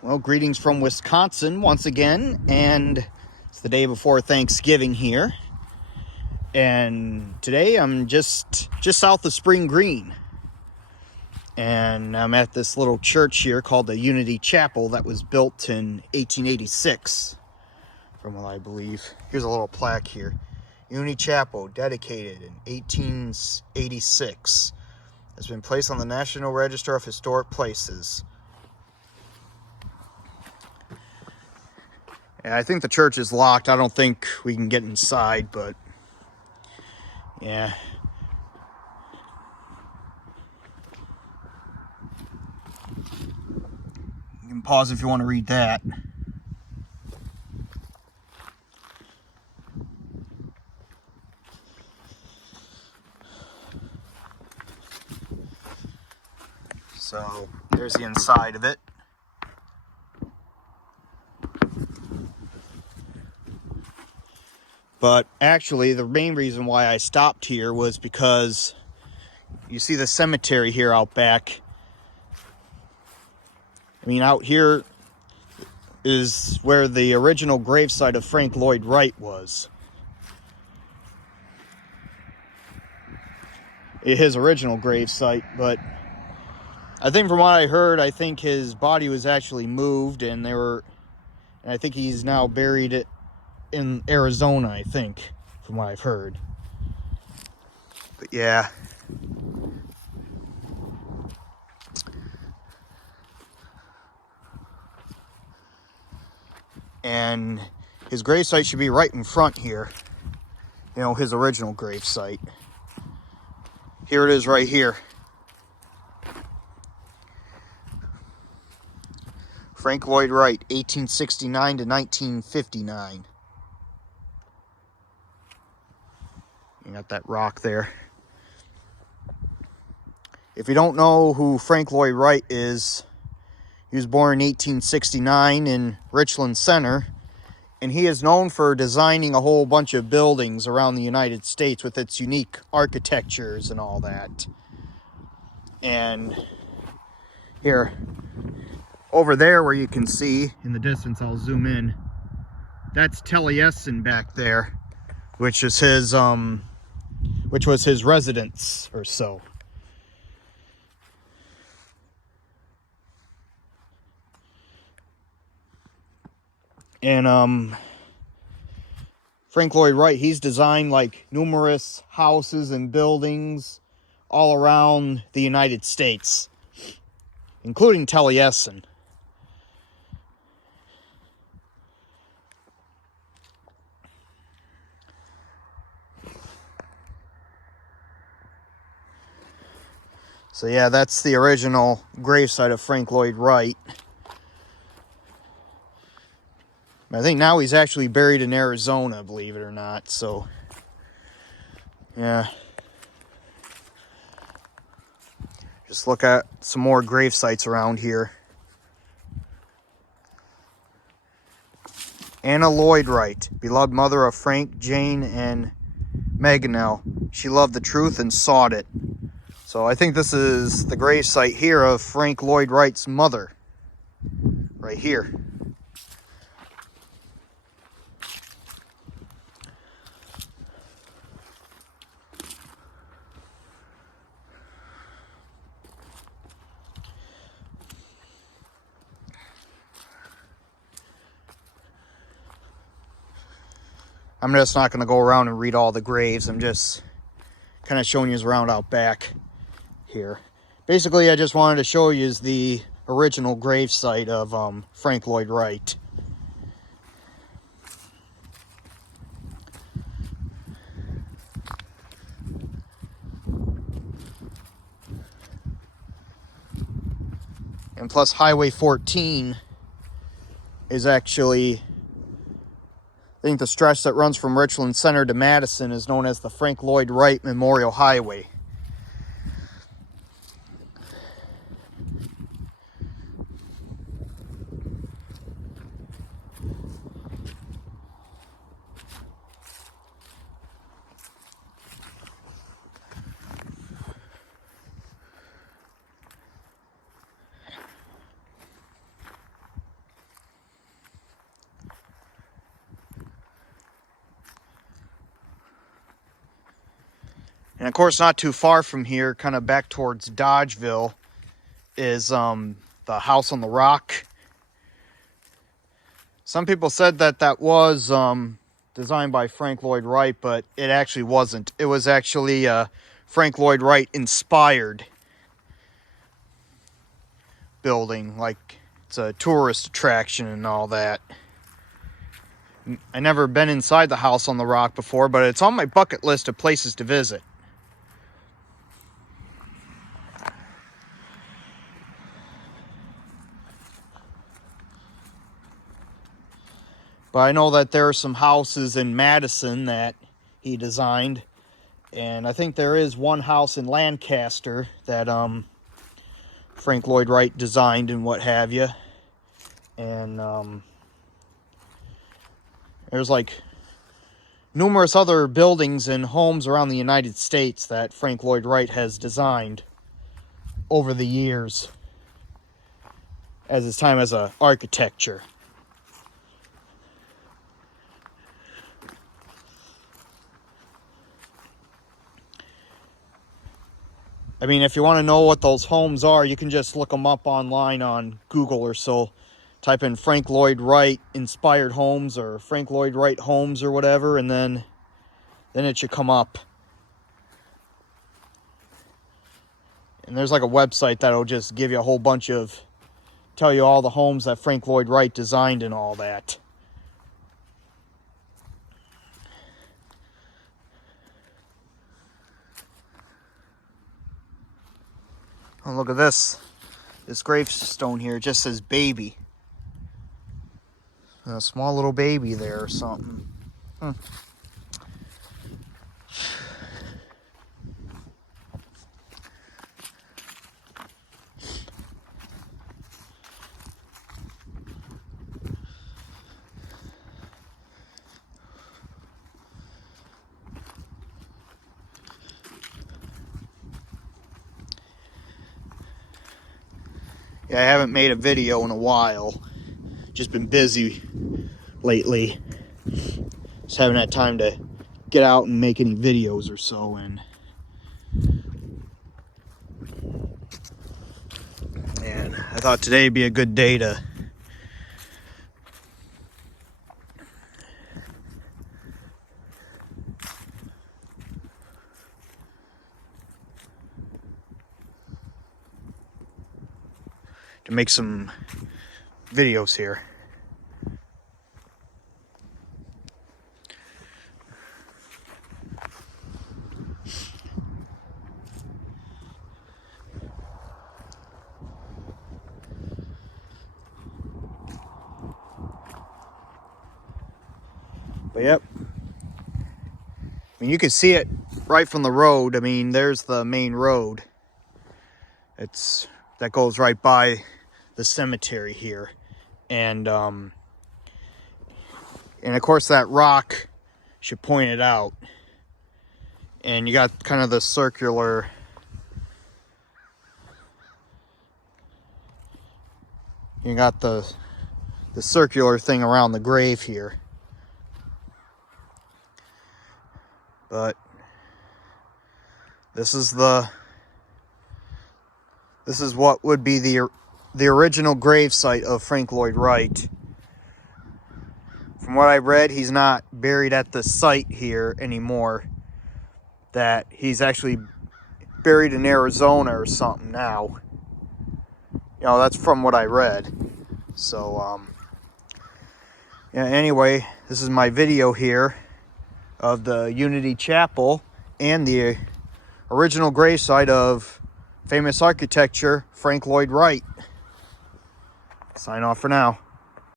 Well, greetings from Wisconsin once again, and it's the day before Thanksgiving here. And today I'm just south of Spring Green. And I'm at this little church here called the Unity Chapel that was built in 1886, from what I believe. Here's a little plaque here. Unity Chapel, dedicated in 1886, has been placed on the National Register of Historic Places. Yeah, I think the church is locked. I don't think we can get inside, but yeah. You can pause if you want to read that. So there's the inside of it. But actually, the main reason why I stopped here was because you see the cemetery here out back. I mean, out here is where the original gravesite of Frank Lloyd Wright was. His original gravesite, but I think from what I heard, I think his body was actually moved, and I think he's now buried in Arizona, I think, from what I've heard. But yeah. And his gravesite should be right in front here. You know, his original gravesite. Here it is right here. Frank Lloyd Wright, 1869 to 1959. You got that rock there. If you don't know who Frank Lloyd Wright is, he was born in 1869 in Richland Center, and he is known for designing a whole bunch of buildings around the United States with its unique architectures and all that. And here, over there where you can see in the distance, I'll zoom in, that's Taliesin back there, which was his residence or so. And Frank Lloyd Wright, he's designed like numerous houses and buildings all around the United States, including Taliesin. So yeah, that's the original gravesite of Frank Lloyd Wright. I think now he's actually buried in Arizona, believe it or not. So yeah. Just look at some more grave sites around here. Anna Lloyd Wright, beloved mother of Frank, Jane, and Mangonel. She loved the truth and sought it. So I think this is the grave site here of Frank Lloyd Wright's mother. Right here. I'm just not going to go around and read all the graves. I'm just kind of showing you around out back here. Basically, I just wanted to show you the original grave site of Frank Lloyd Wright. And plus, Highway 14 is actually, I think the stretch that runs from Richland Center to Madison is known as the Frank Lloyd Wright Memorial Highway. of course, not too far from here, kind of back towards Dodgeville, is the house on the rock. Some people said that that was designed by Frank Lloyd Wright, but it actually wasn't. It was actually Frank Lloyd Wright inspired building. Like, it's a tourist attraction and all that. I never been inside the house on the rock before, but it's on my bucket list of places to visit. But I know that there are some houses in Madison that he designed. And I think there is one house in Lancaster that Frank Lloyd Wright designed and what have you. And there's like numerous other buildings and homes around the United States that Frank Lloyd Wright has designed over the years as his time as an architecture. I mean, if you want to know what those homes are, you can just look them up online on Google or so. Type in Frank Lloyd Wright inspired homes or Frank Lloyd Wright homes or whatever, and then it should come up. And there's like a website that'll just give you a whole bunch of, tell you all the homes that Frank Lloyd Wright designed and all that. Oh, look at this. This gravestone here, it just says baby. A small little baby there or something. Yeah, I haven't made a video in a while. Just been busy lately. Just haven't had time to get out and make any videos or so. And I thought today would be a good day to make some videos here. But yep. I mean, you can see it right from the road. I mean, there's the main road. That goes right by the cemetery here. And of course that rock should point it out. And you got kind of the circular, you got the circular thing around the grave here. But this is what would be the original gravesite of Frank Lloyd Wright. From what I read, he's not buried at the site here anymore. That he's actually buried in Arizona or something now. You know, that's from what I read. So, yeah, anyway, this is my video here of the Unity Chapel and the original gravesite of famous architecture Frank Lloyd Wright. Sign off for now.